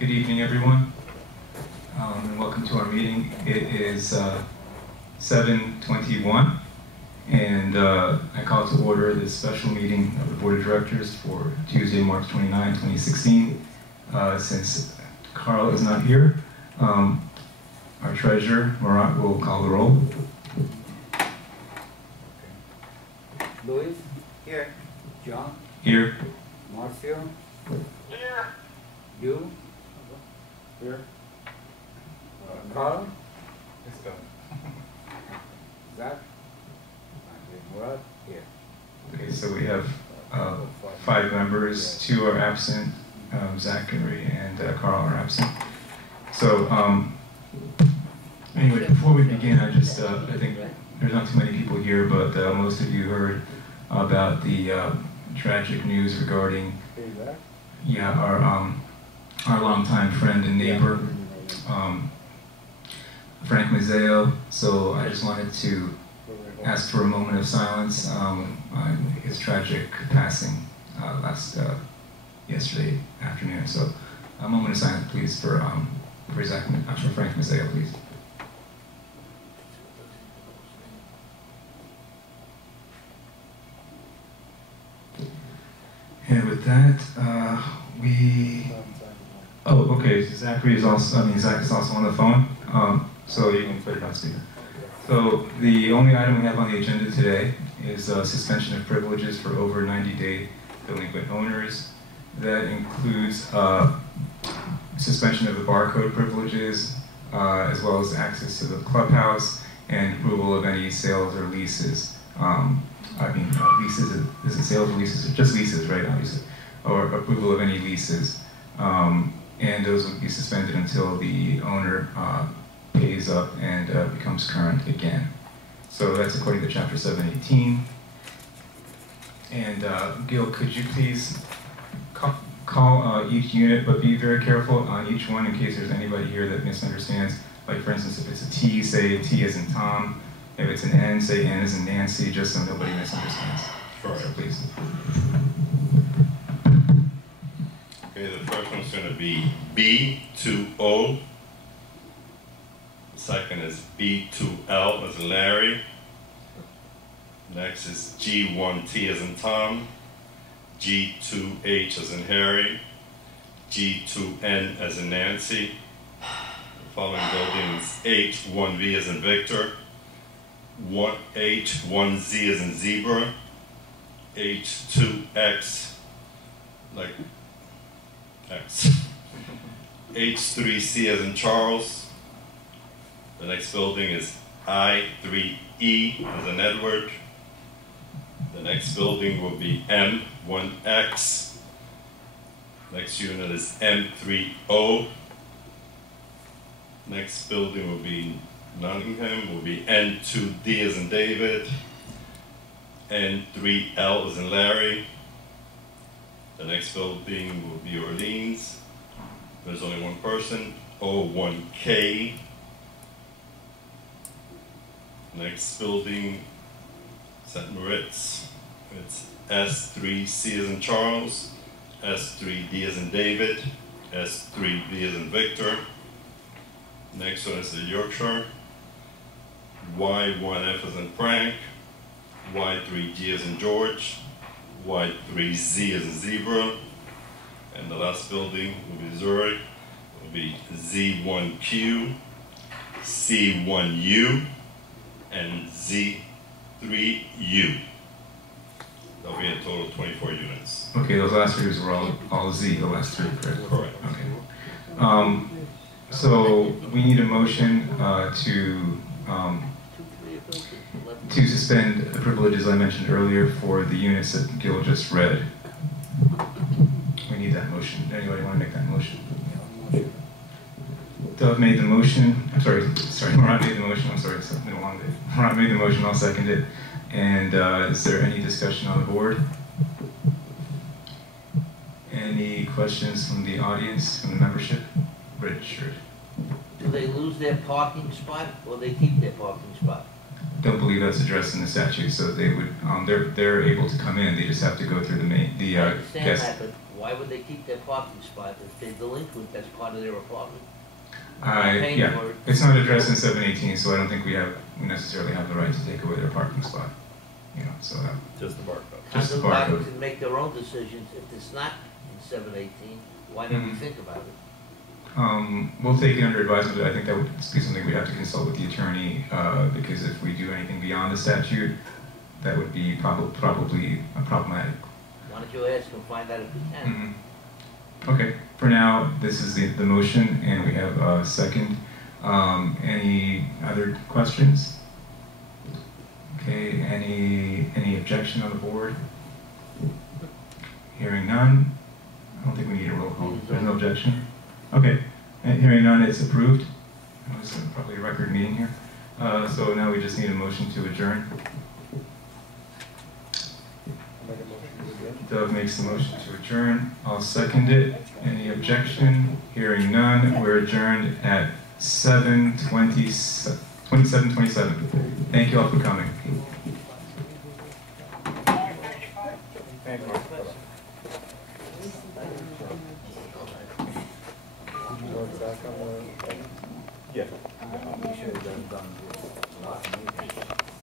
Good evening, everyone, and welcome to our meeting. It is 7:21, and I call to order this special meeting of the Board of Directors for Tuesday, March 29, 2016. Since Carl is not here, our treasurer, Murat, will call the roll. Luis? Here. John? Here. Marcio? Here. You? Here. Carl? Let's go. Zach? Murat? Here. Okay, so we have 5 members, 2 are absent, Zachary and Carl are absent. So anyway, before we begin, I think there's not too many people here, but most of you heard about the tragic news regarding our longtime friend and neighbor, Frank Mazzeo. So I just wanted to ask for a moment of silence on his tragic passing yesterday afternoon. So a moment of silence, please, for Frank Mazzeo, please. And with that, okay, Zachary is also, Zach is also on the phone, so you can put it on speaker. So the only item we have on the agenda today is suspension of privileges for over 90-day delinquent owners. That includes suspension of the barcode privileges, as well as access to the clubhouse, and approval of any sales or leases. Leases, is it sales or leases? Just leases, right, obviously. Or approval of any leases. And those would be suspended until the owner pays up and becomes current again. So that's according to Chapter 718. And Gil, could you please call each unit, but be very careful on each one in case there's anybody here that misunderstands. Like, for instance, if it's a T, say T as in Tom. If it's an N, say N as in Nancy, just so nobody misunderstands. Sure. So please. Okay, the first one's going to be B2O. The second is B2L as in Larry. Next is G1T as in Tom. G2H as in Harry. G2N as in Nancy. The following building is H1V as in Victor. H1Z as in zebra, H2X, like X, H3C as in Charles. The next building is I3E as in Edward. The next building will be M1X. Next unit is M3O. Next building will be Nottingham, will be N2D as in David, N3L as in Larry. The next building will be Orleans. There's only one person, O1K. Next building, St. Moritz. It's S3C as in Charles, S3D as in David, S3B as in Victor. Next one is the Yorkshire. Y1F as in Frank, Y3G as in George, Y3Z as in Zebra, and the last building will be Zurich, will be Z1Q, C1U, and Z3U. There'll be a total of 24 units. Okay, those last 3 were all Z, the last 3, correct? Correct. Okay. So we need a motion to suspend the privileges I mentioned earlier for the units that Gil just read. We need that motion. Anybody want to make that motion? Doug made the motion. Murat made the motion. I'm sorry, it's been a long day. Murat made the motion, I'll second it. And is there any discussion on the board? Any questions from the audience, from the membership? Richard. Do they lose their parking spot, or they keep their parking spot? Don't believe that's addressed in the statute, so they would they're able to come in. They just have to go through the I understand guest. that, but Why would they keep their parking spot? If they're delinquent, that's part of their apartment. Yeah, for it. it's not addressed in 718, so I don't think we necessarily have the right to take away their parking spot. You know, so Just the barcode. Just the Council Biden barcode. can make their own decisions. If it's not in 718, why don't we Mhm. think about it? We'll take it under advisement, but I think that would be something we'd have to consult with the attorney, because if we do anything beyond the statute, that would be probably problematic. Why don't you ask and find out if we can? Mhm. Okay, for now, this is the motion, and we have a second. Any other questions? Okay, any objection on the board? Hearing none, I don't think we need a roll call. There's no objection? Okay, and hearing none, it's approved. It was probably a record meeting here. So now we just need a motion to adjourn. Doug makes the motion to adjourn. I'll second it. Any objection? Hearing none, we're adjourned at 27:27. Thank you all for coming. Thank you. Yeah. We should have done last meeting.